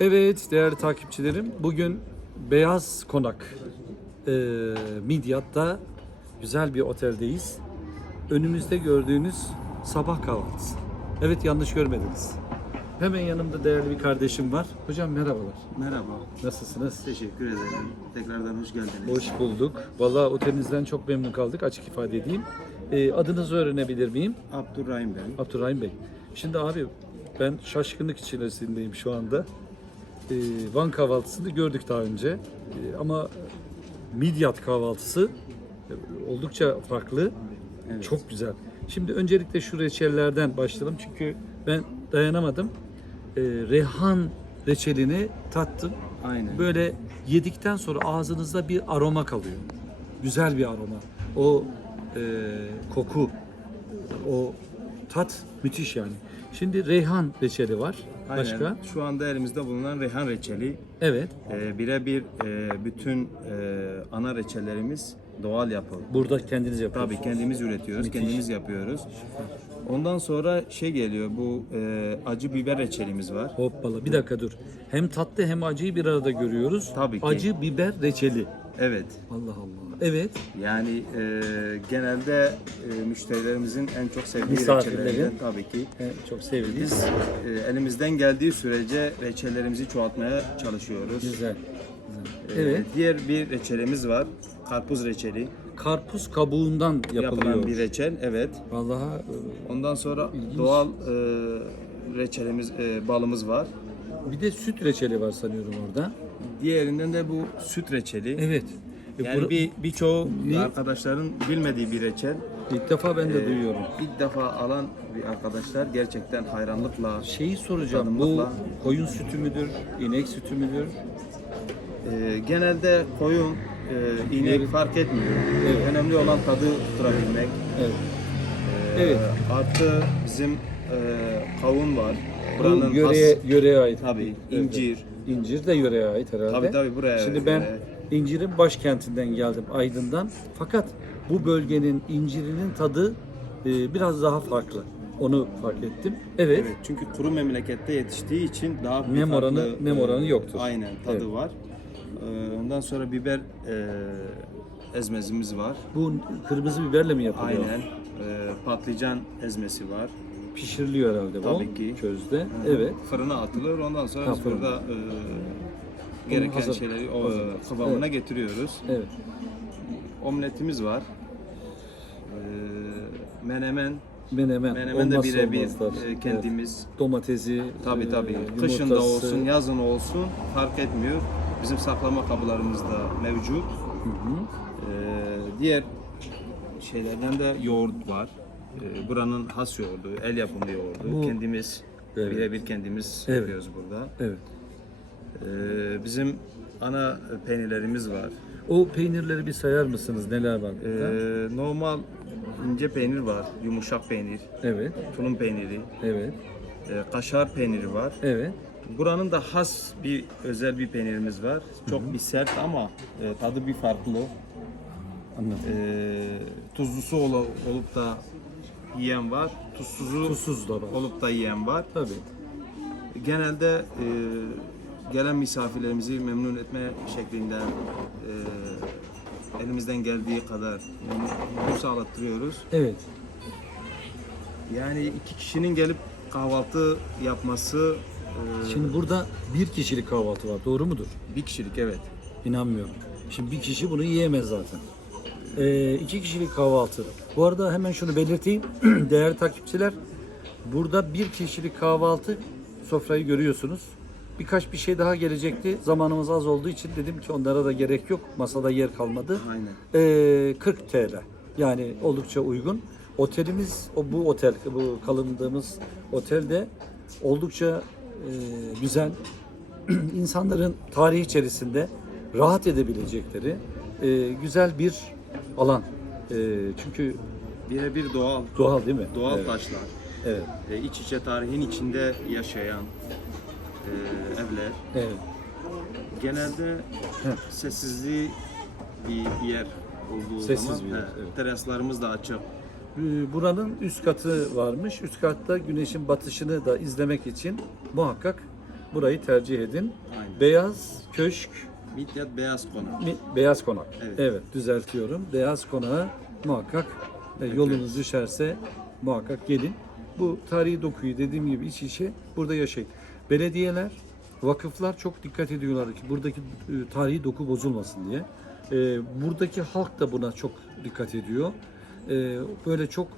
Evet değerli takipçilerim bugün Beyaz Konak e, Midyat'ta güzel bir oteldeyiz. Önümüzde gördüğünüz sabah kahvaltısı. Evet yanlış görmediniz. Hemen yanımda değerli bir kardeşim var. Hocam merhabalar. Merhaba, Nasılsınız? teşekkür ederim. Tekrardan hoş geldiniz. Hoş bulduk. Vallahi otelinizden çok memnun kaldık açık ifade edeyim. E, adınızı öğrenebilir miyim? Abdurrahim ben. Abdurrahim Bey. Şimdi abi ben şaşkınlık içerisindeyim şu anda. Ee, Van kahvaltısını gördük daha önce. Ee, ama Midyat kahvaltısı e, oldukça farklı. Evet. Çok güzel. Şimdi öncelikle şu reçellerden başlayalım çünkü ben dayanamadım. Ee, Rehan reçelini tattım. Aynen. Böyle yedikten sonra ağzınızda bir aroma kalıyor. Güzel bir aroma. O e, koku, o tat müthiş yani. Şimdi reyhan reçeli var. Aynen. Başka? Şu anda elimizde bulunan rehan reçeli. Evet. E, birebir e, bütün e, ana reçellerimiz doğal yapı. Burada kendiniz yapıyorsunuz. Tabii kendimiz üretiyoruz, Müthiş. kendimiz yapıyoruz. Ondan sonra şey geliyor, bu e, acı biber reçelimiz var. Hoppala bir dakika dur. Hem tatlı hem acıyı bir arada görüyoruz. Tabii ki. Acı biber reçeli. Evet, Allah Allah. Evet. yani e, genelde e, müşterilerimizin en çok sevdiği Misafirlerin. reçellerinden tabii ki. e, Çok sevdiğiniz. Biz e, elimizden geldiği sürece reçellerimizi çoğaltmaya çalışıyoruz. Güzel. Ee, Evet. Diğer bir reçelimiz var. Karpuz reçeli. Karpuz kabuğundan yapılıyor. Yapılan bir reçel. Evet. Vallahi e, Ondan sonra İlginç. doğal e, reçelimiz, e, balımız var. bir de süt reçeli var sanıyorum orada. Diğerinden de bu süt reçeli. Evet. E, Yani bura- bir birçoğu Ne? arkadaşların bilmediği bir reçel. İlk defa ben de Ee, duyuyorum. İlk defa alan bir arkadaşlar gerçekten hayranlıkla Şeyi soracağım. Bu Tadımlıkla. koyun sütü müdür, inek sütü müdür? e, genelde koyun, e, inek Evet. fark etmiyor. Evet. Önemli olan tadı tutturabilmek. Evet. Ee, Evet. Artı bizim e, kavun var. Buranın Bu yöreye, has- yöreye ait. Tabii, Evet. incir. İncir de yöreye ait herhalde. Tabii, tabii, buraya Şimdi ben evet. İncirin başkentinden geldim Aydın'dan. Fakat bu bölgenin incirinin tadı e, biraz daha farklı. Onu fark ettim. Evet. Evet, çünkü kuru memlekette yetiştiği için daha Nem oranı- farklı, nem e, oranı yoktur. Aynen tadı Evet. var. Ee, Ondan sonra biber e, ezmezimiz var. Bu kırmızı biberle mi yapılıyor? Aynen. E, patlıcan ezmesi var. Pişiriliyor herhalde bu. Tabii ki. Közde. Evet. Fırına atılır. Ondan sonra Ha, biz burada e, gereken hazır- şeyleri o, hazır. kıvamına Evet. getiriyoruz. Evet. Omletimiz var. E, menemen. Menemen. Menemen de birebir e, Evet. kendimiz Domatesi, Tabii e, tabii. Kışın da yumurtası. olsun, yazın olsun fark etmiyor. Bizim saklama kablarımız da mevcut. Hı hı. Ee, diğer şeylerden de yoğurt var. Ee, buranın has yoğurdu, el yapımı yoğurdu. Bu- Kendimiz Evet. birebir kendimiz Evet. yapıyoruz burada. Evet. Ee, bizim ana peynirlerimiz var. O peynirleri bir sayar mısınız? Neler var burada? Ee, normal ince peynir var, yumuşak peynir, evet. tulum peyniri, Evet. e, kaşar peyniri var. Evet. Buranın da has bir özel bir peynirimiz var. Çok bir sert ama e, tadı bir farklı. Anladım. E, tuzlusu ol- olup da yiyen var. Tuzsuzu Tuzsuz da var. olup da yiyen var. Tabii. Genelde e, gelen misafirlerimizi memnun etme şeklinde e, elimizden geldiği kadar memnun sağlattırıyoruz. Evet. Yani iki kişinin gelip kahvaltı yapması e, Şimdi burada bir kişilik kahvaltı var. Doğru mudur? bir kişilik evet. İnanmıyorum. Şimdi bir kişi bunu yiyemez zaten. Ee, iki kişilik kahvaltı. Bu arada hemen şunu belirteyim. Değerli takipçiler, burada bir kişilik kahvaltı sofrayı görüyorsunuz. Birkaç bir şey daha gelecekti. Zamanımız az olduğu için dedim ki onlara da gerek yok. Masada yer kalmadı. Aynen. Ee, 40 TL. Yani oldukça uygun. Otelimiz, o bu otel, bu kalındığımız otelde oldukça e, güzel. insanların tarih içerisinde rahat edebilecekleri e, güzel bir alan. E, çünkü Birebir doğal, doğal değil mi? doğal evet. taşlar. Evet. E, iç içe tarihin içinde yaşayan evler. evet. Genelde Heh. sessizliği bir yer olduğu Sessiz zaman bir yer, he, evet. teraslarımız da açık. Ee, Buranın üst katı varmış. Üst katta güneşin batışını da izlemek için muhakkak burayı tercih edin. Aynen. Beyaz Köşk Midyat Beyaz Konak. mi? Beyaz Konak. Evet, Evet. düzeltiyorum. Beyaz Konak'a muhakkak e, yolunuz düşerse muhakkak gelin. Bu tarihi dokuyu dediğim gibi iç içe burada yaşayın. Belediyeler, vakıflar çok dikkat ediyorlar ki buradaki e, tarihi doku bozulmasın diye. E, buradaki halk da buna çok dikkat ediyor. E, böyle çok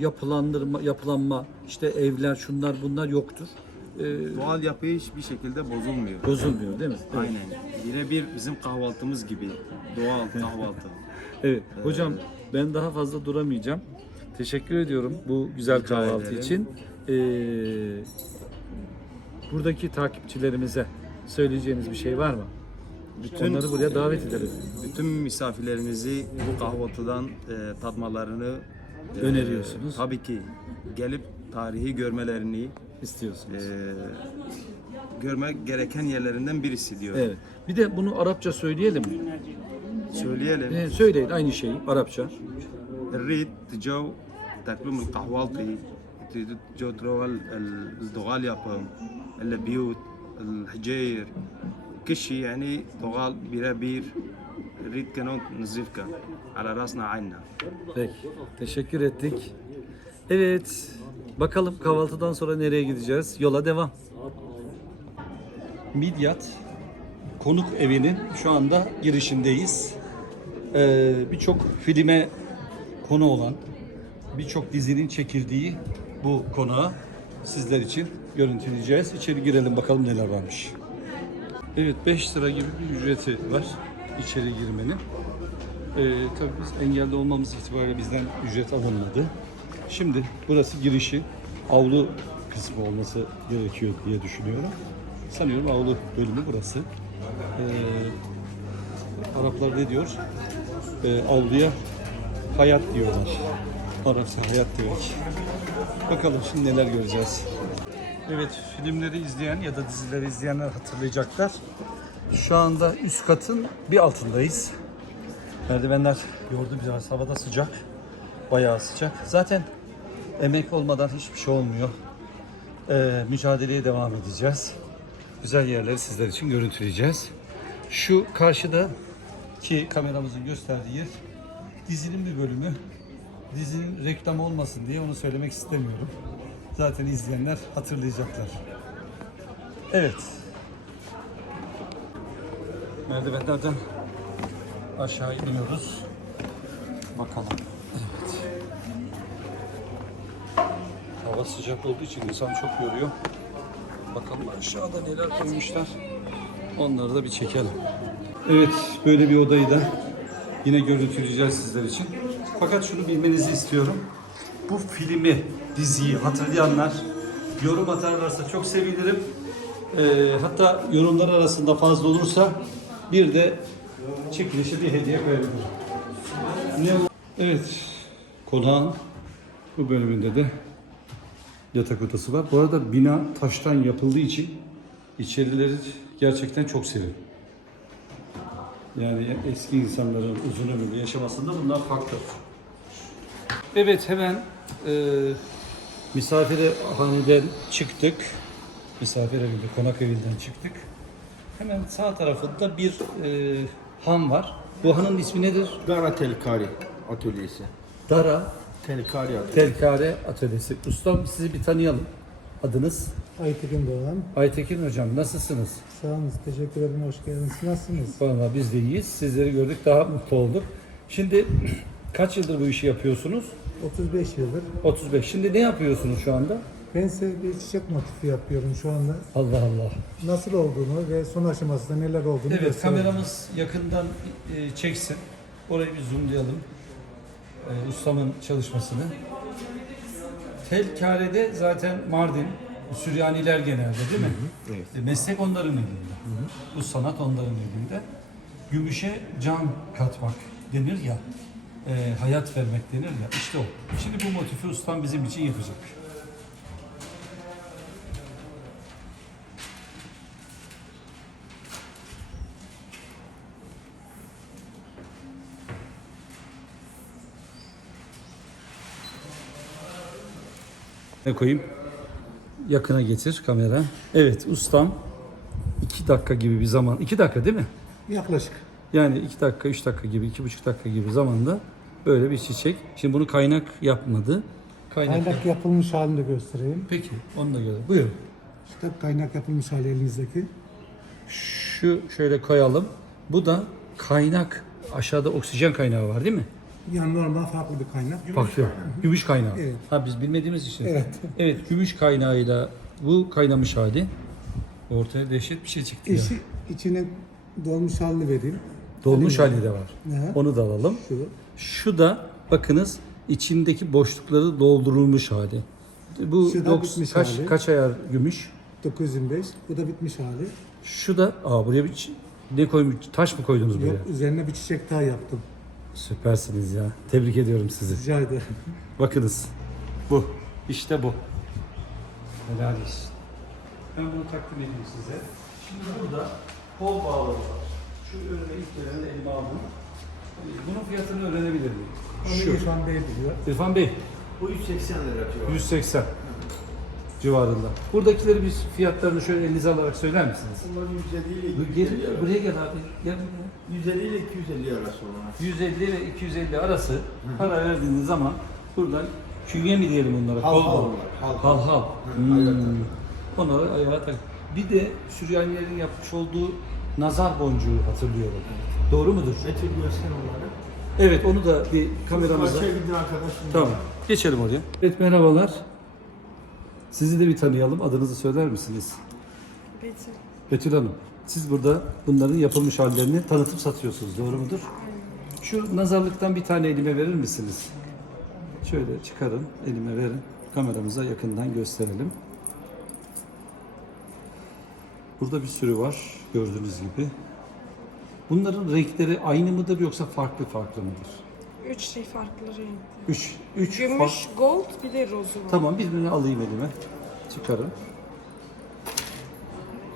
yapılandırma, yapılanma, işte evler, şunlar bunlar yoktur. Doğal yapı hiçbir şekilde bozulmuyor. bozulmuyor değil mi? Evet. Aynen. Birebir bizim kahvaltımız gibi. Doğal kahvaltı. Evet. Hocam ben daha fazla duramayacağım. Teşekkür ediyorum bu güzel Rica kahvaltı ederim. için. Ee, buradaki takipçilerimize söyleyeceğiniz bir şey var mı? Bütün- Onları buraya davet edelim. Bütün misafirlerimizi bu kahvaltıdan e, tatmalarını e, Öneriyorsunuz. Tabii ki gelip tarihi görmelerini istiyorsunuz. e, görmek gereken yerlerinden birisi diyor. Evet. Bir de bunu Arapça söyleyelim mi? Söyleyelim. Ee, söyleyin aynı şeyi Arapça. الريت تجو تاكلوا من القهوالطي تجو تروى الدغال يابهم البيوت الحجير كل شيء يعني دغال بيرابير الريت كانوا نزيفكا على راسنا عيننا Peki. Teşekkür ettik. Evet. Bakalım kahvaltıdan sonra nereye gideceğiz? Yola devam. Midyat konuk evinin şu anda girişindeyiz. Ee, birçok filme konu olan, birçok dizinin çekildiği bu konağı sizler için görüntüleyeceğiz. İçeri girelim bakalım neler varmış. Evet 5 lira gibi bir ücreti var içeri girmenin. Ee, tabii biz engelli olmamız itibariyle bizden ücret alınmadı. Şimdi burası girişi, avlu kısmı olması gerekiyor diye düşünüyorum. Sanıyorum avlu bölümü burası. Ee, Araplar ne diyor? Ee, avluya hayat diyorlar. Arapça hayat diyor. Bakalım şimdi neler göreceğiz. Evet, filmleri izleyen ya da dizileri izleyenler hatırlayacaklar. Şu anda üst katın bir altındayız. Merdivenler yordu biraz. Havada sıcak. Bayağı sıcak. Zaten emek olmadan hiçbir şey olmuyor. Ee, mücadeleye devam edeceğiz. Güzel yerleri sizler için görüntüleyeceğiz. Şu karşıda ki kameramızın gösterdiği yer dizinin bir bölümü. Dizinin reklamı olmasın diye onu söylemek istemiyorum. Zaten izleyenler hatırlayacaklar. Evet. Merdivenlerden aşağı iniyoruz. Bakalım. Evet. Hava sıcak olduğu için insan çok yoruyor. Bakalım aşağıda neler koymuşlar. Onları da bir çekelim. Evet, böyle bir odayı da yine görüntüleyeceğiz sizler için. Fakat şunu bilmenizi istiyorum. Bu filmi, diziyi hatırlayanlar yorum atarlarsa çok sevinirim. Ee, hatta yorumlar arasında fazla olursa bir de çekilişe bir hediye koyabilirim. Ne? Evet, konağın bu bölümünde de yatak odası var. Bu arada bina taştan yapıldığı için içerileri gerçekten çok serin. Yani eski insanların uzun ömürlü yaşamasında bunlar faktör. Evet hemen e, misafirhaneden çıktık. Misafir evinde, konak evinden çıktık. Hemen sağ tarafında bir e, han var. Bu hanın ismi nedir? Dara Telkari atölyesi. Dara Telkari atölyesi. Telkare Atölyesi. Ustam sizi bir tanıyalım. Adınız? Aytekin Doğan. Aytekin Hocam nasılsınız? Sağ olun, teşekkür ederim, hoş geldiniz. Nasılsınız? Valla biz de iyiyiz. Sizleri gördük daha mutlu olduk. Şimdi kaç yıldır bu işi yapıyorsunuz? 35 yıldır. 35. Şimdi ne yapıyorsunuz şu anda? Ben size bir çiçek motifi yapıyorum şu anda. Allah Allah. Nasıl olduğunu ve son aşamasında neler olduğunu Evet göstereyim. kameramız yakından e, çeksin. Orayı bir zoomlayalım. E, ustamın çalışmasını. Telkare'de zaten Mardin, Süryaniler genelde değil mi? Evet. E, meslek onların elinde. Bu sanat onların elinde. Gümüşe can katmak denir ya, e, hayat vermek denir ya, işte o. Şimdi bu motifi ustam bizim için yapacak. Ne koyayım? yakına getir kamera. Evet ustam 2 dakika gibi bir zaman. 2 dakika değil mi? Yaklaşık. Yani 2 dakika, 3 dakika gibi, 2,5 dakika gibi zamanda böyle bir çiçek. Şimdi bunu kaynak yapmadı. Kaynak, Kaynak yapılmış halini de göstereyim. Peki, onu da görelim. Buyurun. İşte kaynak yapılmış hali elinizdeki. Şu şöyle koyalım. Bu da kaynak. Aşağıda oksijen kaynağı var değil mi? Yani normal farklı bir kaynak. Bakıyor. Gümüş kaynağı. Evet. Ha biz bilmediğimiz için. Evet. Evet, gümüş kaynağıyla bu kaynamış hali. Ortaya dehşet bir şey çıktı ya. İçi, içinin dolmuş halini vereyim. Dolmuş hali de var. Ne? Onu da alalım. Şu. Şu da bakınız içindeki boşlukları doldurulmuş hali. Bu Şu da bitmiş kaç hali. kaç ayar gümüş? 925. Bu da bitmiş hali. Şu da aa buraya bir çi- ne koymuş? Taş mı koydunuz buraya? Yok, üzerine bir çiçek daha yaptım. Süpersiniz ya. Tebrik ediyorum sizi. Rica ederim. Bakınız. Bu. İşte bu. Helal olsun. Ben bunu takdim edeyim size. Şimdi burada kol bağları var. Şu önüme ilk geleni elime aldım. Ee, Bunun fiyatını öğrenebilir miyim? Şu. İrfan Bey biliyor. İrfan Bey, Bu 180 lira diyor. 180 civarında. Buradakileri biz fiyatlarını şöyle elinize alarak söyler misiniz? Bunlar 150 ile Bu 250 Gel, arası. buraya gel abi. Gel buraya. 150 ile 250 arası olan. 150 ve 250 arası para verdiğiniz zaman buradan künye mi diyelim onlara? Hal hal hal Hal hal. Hmm. Onları ayağa tak. Bir de Süryanilerin yapmış olduğu nazar boncuğu hatırlıyorum. Doğru mudur? Betül göster onları. Evet onu da bir kameramıza. Gidin arkadaşım. Tamam. Geçelim oraya. Evet merhabalar. Sizi de bir tanıyalım. Adınızı söyler misiniz? Betül. Betül Hanım. Siz burada bunların yapılmış hallerini tanıtıp satıyorsunuz. Doğru mudur? Şu nazarlıktan bir tane elime verir misiniz? Şöyle çıkarın, elime verin. Kameramıza yakından gösterelim. Burada bir sürü var gördüğünüz gibi. Bunların renkleri aynı mıdır yoksa farklı farklı mıdır? Üç şey farklı renk. Üç, üç Gümüş, farklı. gold bir de rozu var. Tamam birini alayım elime. Çıkarın.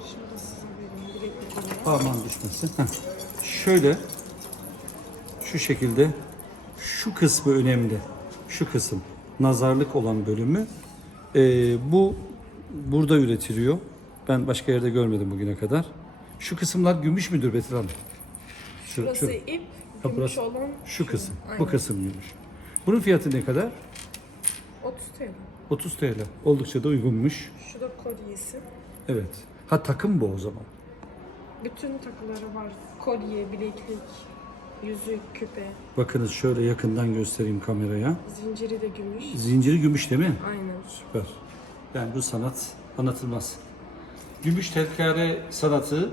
Şimdi size vereyim. Bileklik olarak. Parmağın düşmesin. Heh. Şöyle şu şekilde şu kısmı önemli. Şu kısım nazarlık olan bölümü Ee, bu burada üretiliyor. Ben başka yerde görmedim bugüne kadar. Şu kısımlar gümüş müdür Betül Hanım? Şu, Burası ip, Ha, gümüş burası- olan şu kısım. Bu Aynen. kısım gümüş. Bunun fiyatı ne kadar? 30 TL. 30 TL. Oldukça da uygunmuş. Şu da kolyesi. Evet. Ha takım bu o zaman. Bütün takıları var. Kolye, bileklik, yüzük, küpe, Bakınız şöyle yakından göstereyim kameraya. zinciri de gümüş. Zinciri gümüş değil mi? Aynen. Süper. Yani bu sanat anlatılmaz. Gümüş telkare sanatı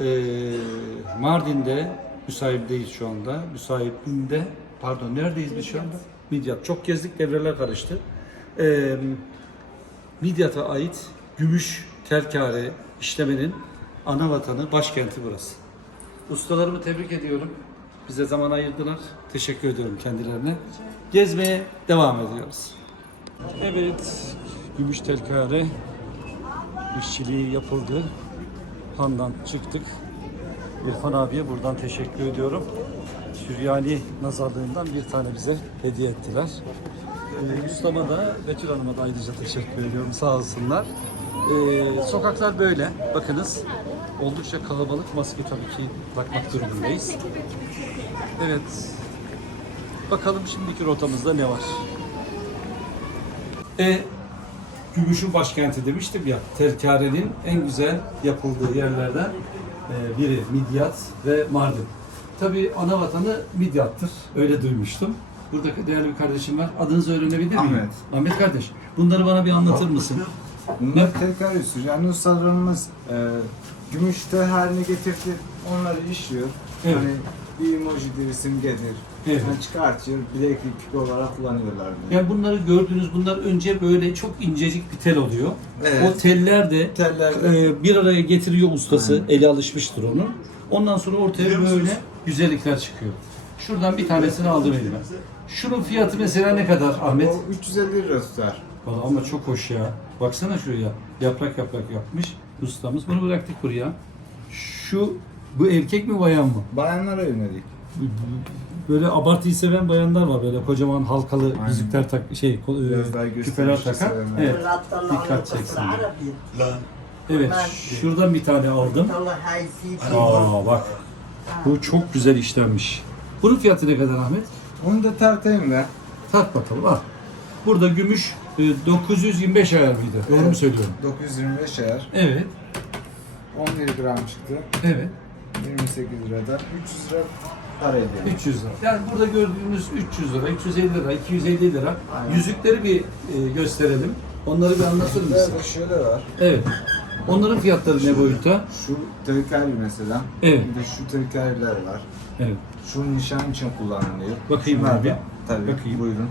eee Mardin'de müsahibdeyiz şu anda. Müsahibinde pardon neredeyiz biz şu anda? Midyat. Çok gezdik devreler karıştı. Eee Midyat'a ait gümüş telkare işlemenin ana vatanı, başkenti burası. Ustalarımı tebrik ediyorum. Bize zaman ayırdılar. Teşekkür ediyorum kendilerine. Gezmeye devam ediyoruz. Evet, gümüş telkare işçiliği yapıldı. Handan çıktık. İrfan abiye buradan teşekkür ediyorum. Süryani nazarlığından bir tane bize hediye ettiler. Ee, ustama da Betül Hanım'a da ayrıca teşekkür ediyorum. Sağ olsunlar. Ee, sokaklar böyle. Bakınız. Oldukça kalabalık. Maske tabii ki takmak durumundayız. Evet. Bakalım şimdiki rotamızda ne var? E Gümüş'ün başkenti demiştim ya. Terkare'nin en güzel yapıldığı yerlerden e, biri Midyat ve Mardin. Tabii ana vatanı Midyat'tır. Öyle duymuştum. Burada değerli bir kardeşim var. Adınızı öğrenebilir miyim? Ahmet. Ahmet kardeş. Bunları bana bir anlatır mısın? Bunlar tekrar üstü. Yani ustalarımız e, gümüşte haline getirdi. Onları işliyor. Evet. Hani bir emojidir, simgedir. Evet. Yani çıkartıyor. Bileklik küpe olarak kullanıyorlar bunu. Yani bunları gördüğünüz bunlar önce böyle çok incecik bir tel oluyor. Evet. O teller de Tellerde e, bir araya getiriyor ustası. Eli alışmıştır onun. Ondan sonra ortaya böyle güzellikler çıkıyor. Şuradan bir tanesini aldım elime. Şunun fiyatı mesela ne kadar Ahmet? o 350 lira tutar. Vallahi ama çok hoş ya. Baksana şuraya. Yaprak yaprak yapmış ustamız. Bunu bıraktık buraya. Şu bu erkek mi bayan mı? Bayanlara yönelik. böyle abartıyı seven bayanlar var böyle kocaman halkalı yüzükler tak şey e, Biraz daha küpeler gösterişli takan. sevenler. Evet. Dikkat çeksin. diye. Evet. Şuradan bir tane aldım. Aa bak. Bu çok güzel işlenmiş. Bunun fiyatı ne kadar Ahmet? Onu da tartayım da. Tart bakalım al. Burada gümüş e, 925 ayar mıydı? Doğru mu Evet. söylüyorum? 925 ayar. Evet. 11 gram çıktı. Evet. 28 liradan 300 lira para ediyor. 300 lira. Yani burada gördüğünüz 300 lira, 350 lira, 250 lira. Aynen. Yüzükleri bir e, gösterelim. Onları bir anlatır mısın? Burada da şöyle var. Evet. Onların fiyatları ne boyutta? Şu trikari mesela. Evet. Bir de şu trikariler var. Evet. Şu nişan için kullanılıyor. Bakayım Şunlar abi. da- Tabii. Bakayım. Buyurun.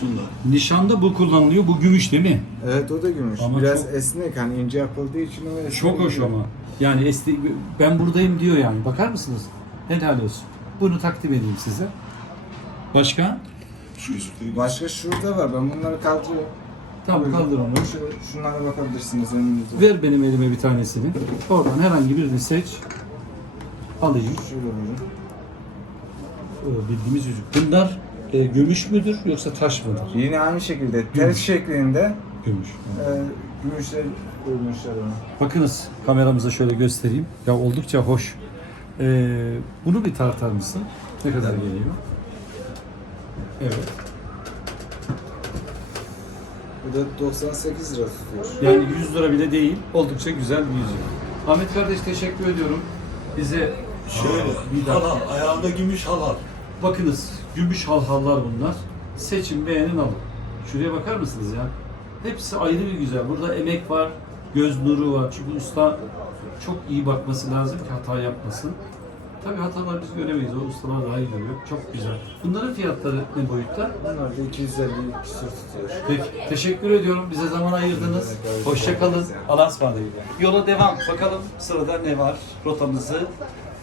Şunlar. Nişanda bu kullanılıyor. Bu gümüş değil mi? Evet o da gümüş. Ama Biraz çok- esnek hani ince yapıldığı için o esnek. Çok hoş ama. Yani esti, ben buradayım diyor yani. Bakar mısınız? Helal olsun. Bunu takdim edeyim size. Başka? Başka şurada var. Ben bunları kaldırıyorum. Tamam kaldır onu. Şu, şunlara bakabilirsiniz önünüzde. Ver benim elime bir tanesini. Oradan herhangi birini seç. Alayım. Şöyle. Ee, Bildiğimiz yüzük. Bunlar e, gümüş müdür yoksa taş mıdır? Yine aynı şekilde ters şeklinde Gümüş. e, gümüşler koymuşlar onu. Bakınız kameramıza şöyle göstereyim. Ya oldukça hoş. Ee, bunu bir tartar mısın? Ne kadar geliyor? Evet. Bu da 98 lira tutuyor. Yani 100 lira bile değil. Oldukça güzel bir yüzük. Ahmet kardeş teşekkür ediyorum. Bize şöyle bir dakika. Halal, ayağında gümüş halal. Bakınız gümüş halhallar bunlar. Seçin beğenin alın. Şuraya bakar mısınız ya? Hepsi ayrı bir güzel. Burada emek var, göz nuru var. Çünkü usta çok iyi bakması lazım ki hata yapmasın. Tabii hatalar biz göremeyiz. O ustalar daha iyi görüyor. Çok güzel. Bunların fiyatları ne boyutta? Bunlar da 250 küsur tutuyor. Peki. Teşekkür ediyorum. Bize zaman ayırdınız. Hoşça kalın. Allah'a ısmarladık. Yola devam. Bakalım sırada ne var? Rotamızı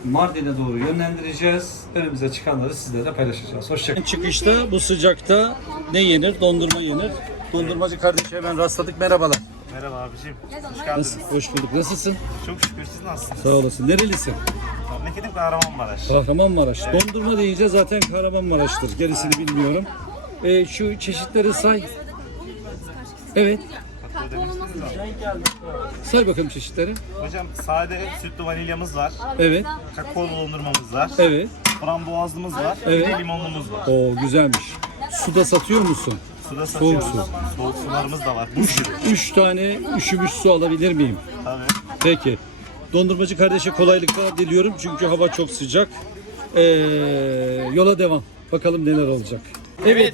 Mardin'e doğru yönlendireceğiz. Önümüze çıkanları sizlerle paylaşacağız. Hoşça kalın. Çıkışta bu sıcakta ne yenir? Dondurma yenir. Dondurmacı kardeşe hemen rastladık. Merhabalar. Merhaba abicim. Hoş geldiniz. Nasıl? Hoş bulduk. Nasılsın? Çok şükür siz nasılsınız? Sağ olasın. Nerelisin? Memleketim Kahramanmaraş. Kahramanmaraş. Dondurma deyince zaten Kahramanmaraş'tır. Gerisini bilmiyorum. Ee, şu çeşitleri say. Evet. Say bakalım çeşitleri. Hocam sade sütlü vanilyamız var. Evet. Kakao dondurmamız var. Evet. Frambuazlımız var. Evet. Bir de var. Oo güzelmiş. Suda satıyor musun? Suda Soğuk satıyoruz. su. Soğuk sularımız da var. Gibi. Üç tane üşümüş su alabilir miyim? Tabii. Peki. Dondurmacı kardeşe kolaylıklar diliyorum çünkü hava çok sıcak. Ee, yola devam. Bakalım neler olacak. Evet.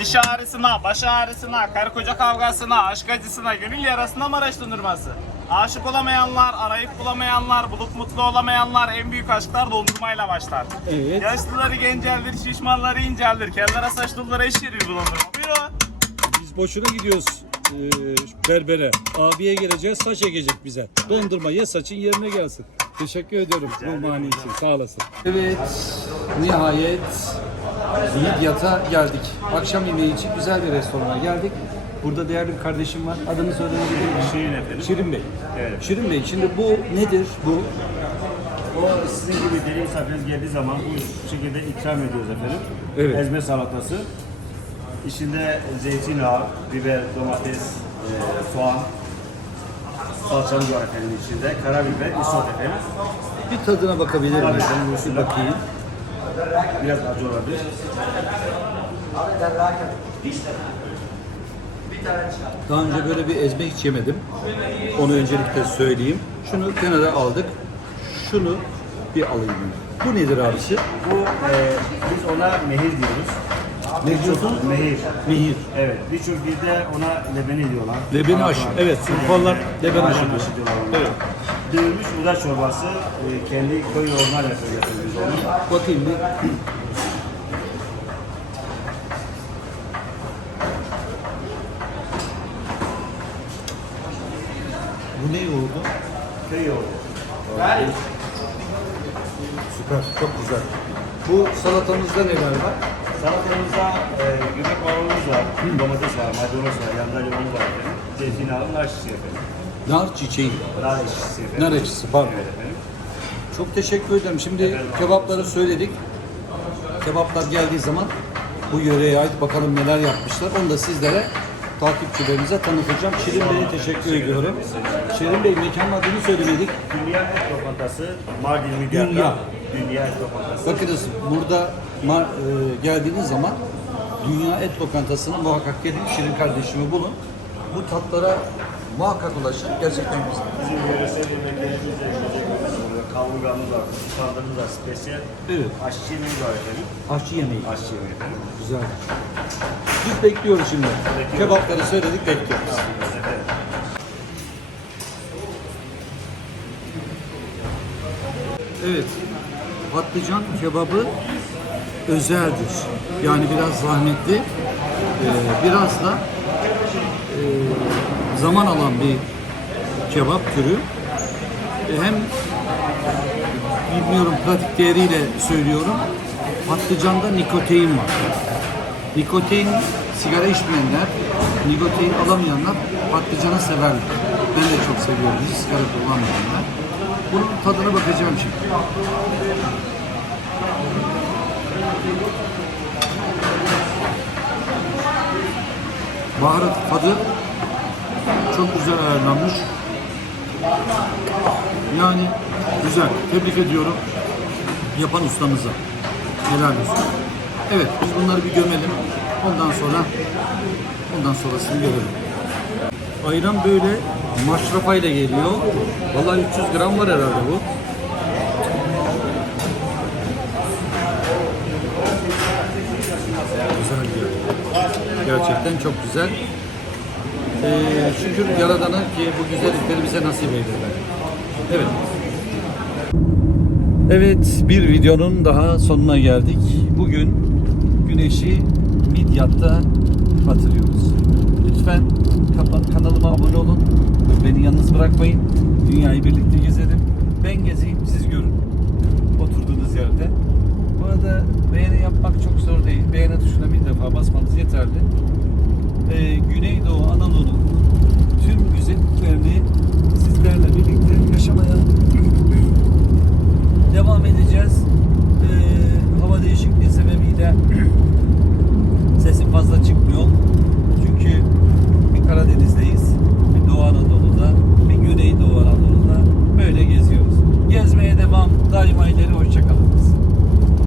Diş ağrısına, baş ağrısına, karı koca kavgasına, aşk acısına, gönül yarasına Maraş dondurması. Aşık olamayanlar, arayıp bulamayanlar, bulup mutlu olamayanlar en büyük aşklar dondurmayla başlar. Evet. Yaşlıları genceldir, şişmanları inceldir. Kellere saç dullara eş veriyor bu dondurma. Buyurun. Biz boşuna gidiyoruz ee, berbere. Abiye geleceğiz, saç ekecek bize. Dondurma ye saçın yerine gelsin. Teşekkür ediyorum bu mani için. Sağ olasın. Evet, nihayet Midyat'a geldik. Akşam yemeği için güzel bir restorana geldik. Burada değerli bir kardeşim var. Adını söyleyebilir miyim? Şirin efendim. Şirin Bey. Evet. Şirin Bey, şimdi bu nedir? Bu O sizin gibi deli misafiriniz geldiği zaman bu şekilde ikram ediyoruz efendim. Evet. Ezme salatası. İçinde zeytinyağı, biber, domates, e, soğan, salçamız var efendim içinde. Karabiber, isot efendim. bir tadına bakabilir miyim? Tabii canım, Bir buyursunlar. bakayım. Biraz acı olabilir. Daha önce böyle bir ezme hiç yemedim. Onu öncelikle söyleyeyim. Şunu kenara aldık. Şunu bir alayım. Bu nedir abisi? Bu e, biz ona mehir diyoruz. Ne diyorsun? Mehir. Mihir. Evet. Birçok dilde ona lebeni diyorlar. Lebeni aşı. Araplar. Evet, Urfalılar lebeni aşı diyor. diyorlar ona. Evet. Dövülmüş buğday çorbası. e, kendi köy yoğurduna yapıyoruz biz onu. Bakayım bir. Bu ne yoğurdu? Köy yoğurdu. Süper, çok güzel. Bu salatamızda neler var? Salatamızda e, göbek marulumuz var, domates var, maydanoz var, yanında limonumuz var efendim. Zeytinyağlı nar şişi efendim. Nar çiçeği. Nar şişisi efendim. Nar ekşisi, pardon. Evet efendim. Çok teşekkür ederim. Şimdi kebapları söyledik. kebaplar geldiği zaman bu yöreye ait bakalım neler yapmışlar. Onu da sizlere takipçilerimize tanıtacağım. Şirin Bey'e teşekkür ediyorum. Şirin Bey mekanın adını söylemedik. Dünya Et Lokantası Mardin Midyat'ta. Dünya. Dünya Et Lokantası. Bakınız burada mar- e, geldiğiniz zaman Dünya Et Lokantası'na muhakkak gelin. Şirin kardeşimi bulun. Bu tatlara muhakkak ulaşın. Gerçekten güzel. Bizim yöresel yemeklerimizde kavurgamız var, tandırımız var, spesiyel. Evet. Aşçı yemeği var efendim. Aşçı yemeği. Aşçı yemeği efendim. Güzel. Biz bekliyoruz şimdi. Kebapları söyledik bekliyoruz. Efendim. Evet. Patlıcan kebabı özeldir. Yani biraz zahmetli. Ee, biraz da e, zaman alan bir kebap türü. Hem bilmiyorum pratik değeriyle söylüyorum. Patlıcanda nikotein var. Nikotein sigara içmeyenler, nikotein alamayanlar patlıcanı severler. Ben de çok seviyorum. Hiç sigara kullanmayanlar. Bunun tadına bakacağım şimdi. Baharat tadı çok güzel ayarlanmış. Yani güzel. Tebrik ediyorum yapan ustamıza. Helal olsun. Evet biz bunları bir gömelim. Ondan sonra ondan sonrasını görelim. Ayran böyle maşrafayla geliyor. Vallahi 300 gram var herhalde bu. Güzel yani. Gerçekten çok güzel. Ee, şükür Yaradan'a ki bu güzellikleri bize nasip eyledi. Evet. Evet, bir videonun daha sonuna geldik. Bugün güneşi Midyat'ta batırıyoruz. Lütfen kanalıma abone olun. Beni yalnız bırakmayın. Dünyayı birlikte gezelim. Ben gezeyim, siz görün. Oturduğunuz yerde. Bu arada beğeni yapmak çok zor değil. Beğeni tuşuna bir defa basmanız yeterli. Ee, Güneydoğu Anadolu'nun tüm güzelliklerini sizlerle birlikte yaşamaya devam edeceğiz. Ee, hava değişikliği sebebiyle sesim fazla çıkmıyor. Çünkü bir Karadeniz'deyiz, bir Doğu Anadolu'da, bir Güney Doğu Anadolu'da böyle geziyoruz. Gezmeye devam. Daima ileri. Hoşçakalın.